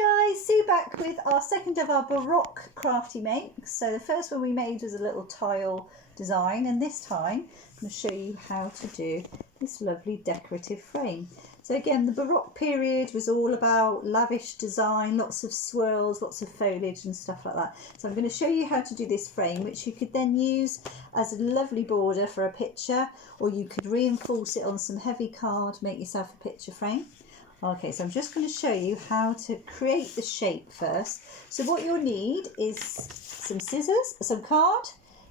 Hi guys, Sue back with our second of our Baroque crafty makes. So the first one we made was a little tile design, and this time I'm going to show you how to do this lovely decorative frame. So again, the Baroque period was all about lavish design, lots of swirls, lots of foliage and stuff like that. So I'm going to show you how to do this frame, which you could then use as a lovely border for a picture, or you could reinforce it on some heavy card, make yourself a picture frame. Okay, so I'm just going to show you how to create the shape first. So what you'll need is some scissors, some card,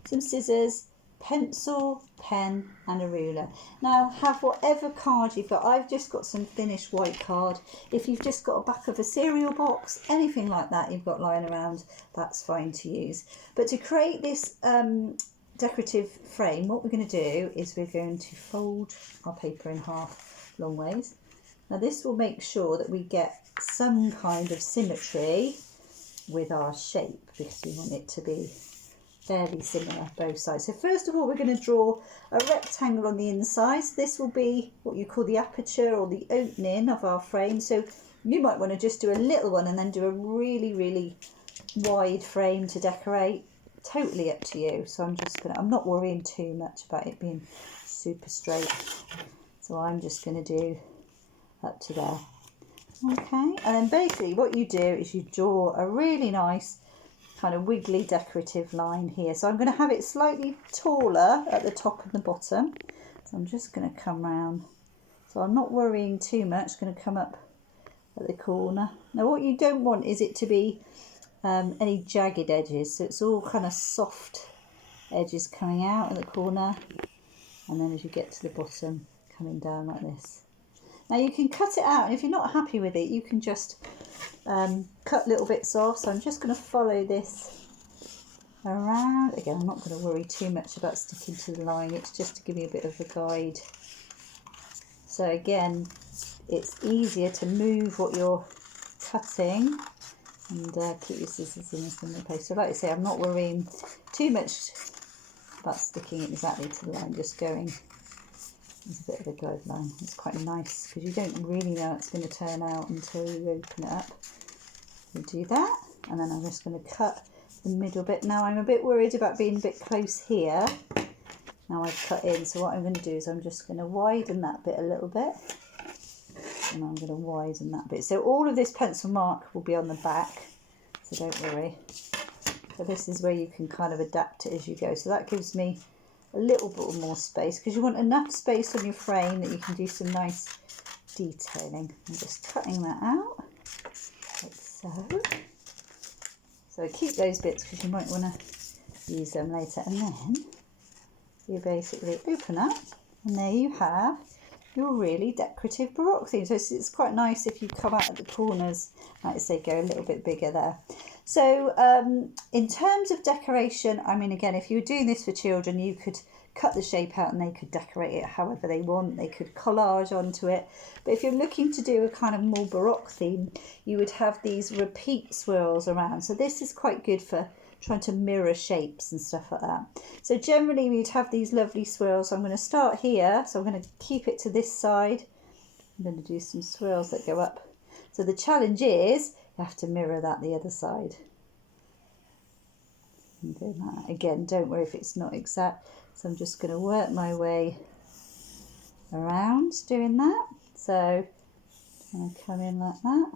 some scissors, pencil, pen and a ruler. Now have whatever card you've got. I've just got some finished white card. If you've just got a back of a cereal box, anything like that you've got lying around, that's fine to use. But to create this decorative frame, what we're going to do is we're going to fold our paper in half long ways. Now this will make sure that we get some kind of symmetry with our shape, because we want it to be fairly similar both sides. So first of all, we're going to draw a rectangle on the inside. So this will be what you call the aperture or the opening of our frame. So you might want to just do a little one and then do a really wide frame to decorate. Totally up to you. So I'm not worrying too much about it being super straight. So I'm just going to do up to there. Okay, and then basically what you do is you draw a really nice kind of wiggly decorative line here. So I'm going to have it slightly taller at the top and the bottom. So I'm just going to come round. So I'm not worrying too much, going to come up at the corner. Now what you don't want is it to be any jagged edges. So it's all kind of soft edges coming out at the corner. And then as you get to the bottom, coming down like this. Now you can cut it out, and if you're not happy with it, you can just cut little bits off. So I'm just going to follow this around. Again, I'm not going to worry too much about sticking to the line. It's just to give you a bit of a guide. So again, it's easier to move what you're cutting and keep your scissors in a similar place. So like I say, I'm not worrying too much about sticking it exactly to the line, just going. It's a bit of a guideline. It's quite nice because you don't really know how it's going to turn out until you open it up. You do that, and then I'm just going to cut the middle bit. Now I'm a bit worried about being a bit close here. Now I've cut in, so what I'm going to do is I'm just going to widen that bit a little bit, and I'm going to widen that bit. So all of this pencil mark will be on the back, so don't worry. So this is where you can kind of adapt it as you go. So that gives me a little bit more space, because you want enough space on your frame that you can do some nice detailing. I'm just cutting that out like so. So keep those bits because you might want to use them later. And then you basically open up, and there you have your really decorative Baroque theme. So it's quite nice if you come out at the corners, like I say, go a little bit bigger there. So in terms of decoration, I mean, again, if you were doing this for children, you could cut the shape out and they could decorate it however they want. They could collage onto it. But if you're looking to do a kind of more Baroque theme, you would have these repeat swirls around. So this is quite good for trying to mirror shapes and stuff like that. So generally we'd have these lovely swirls. So I'm going to start here. So I'm going to keep it to this side. I'm going to do some swirls that go up. So the challenge is you have to mirror that the other side. And do that. Again, don't worry if it's not exact. So I'm just going to work my way around doing that. So I'm going to come in like that.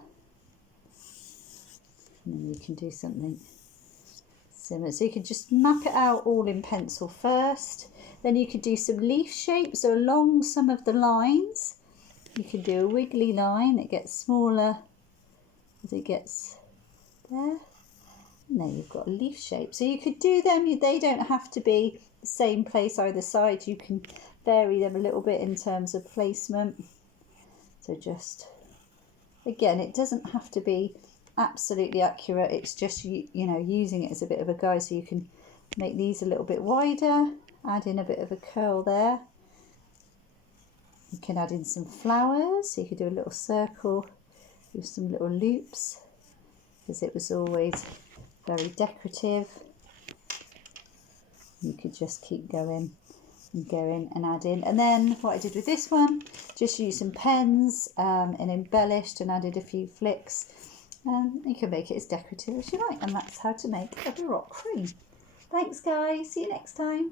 And then you can do something similar. So you can just map it out all in pencil first. Then you could do some leaf shapes. So along some of the lines, you can do a wiggly line that gets smaller as it gets there. And there you've got a leaf shape. So you could do them, they don't have to be the same place either side. You can vary them a little bit in terms of placement. So just, again, it doesn't have to be absolutely accurate. It's just, you know, using it as a bit of a guide. So you can make these a little bit wider, add in a bit of a curl there. You can add in some flowers. So you could do a little circle with some little loops, because it was always very decorative. You could just keep going and going and add in. And then what I did with this one, just used some pens and embellished and added a few flicks You can make it as decorative as you like, and that's how to make a Baroque cream. Thanks guys, see you next time.